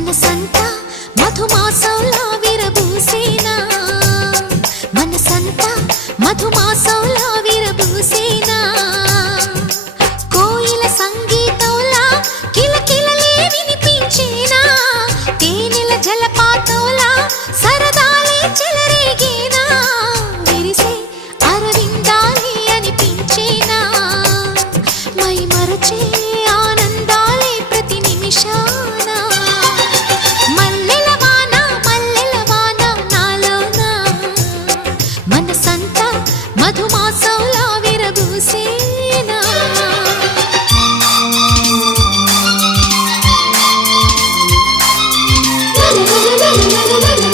మనసంతా మధుమాసంలా విరబూసేనా మనసంతా మధుమాసంలా విరబూసేనా కోయిల సంగీతంలా కిలకిలలే వినిపించేనా తేనెల జలపాతంలా సరదాలే చెలరేగేనా విరిసే అరవిందాలి అనిపించేనా మై మరచే మనసంతా మధుమాసంలా విరగూసేనా la la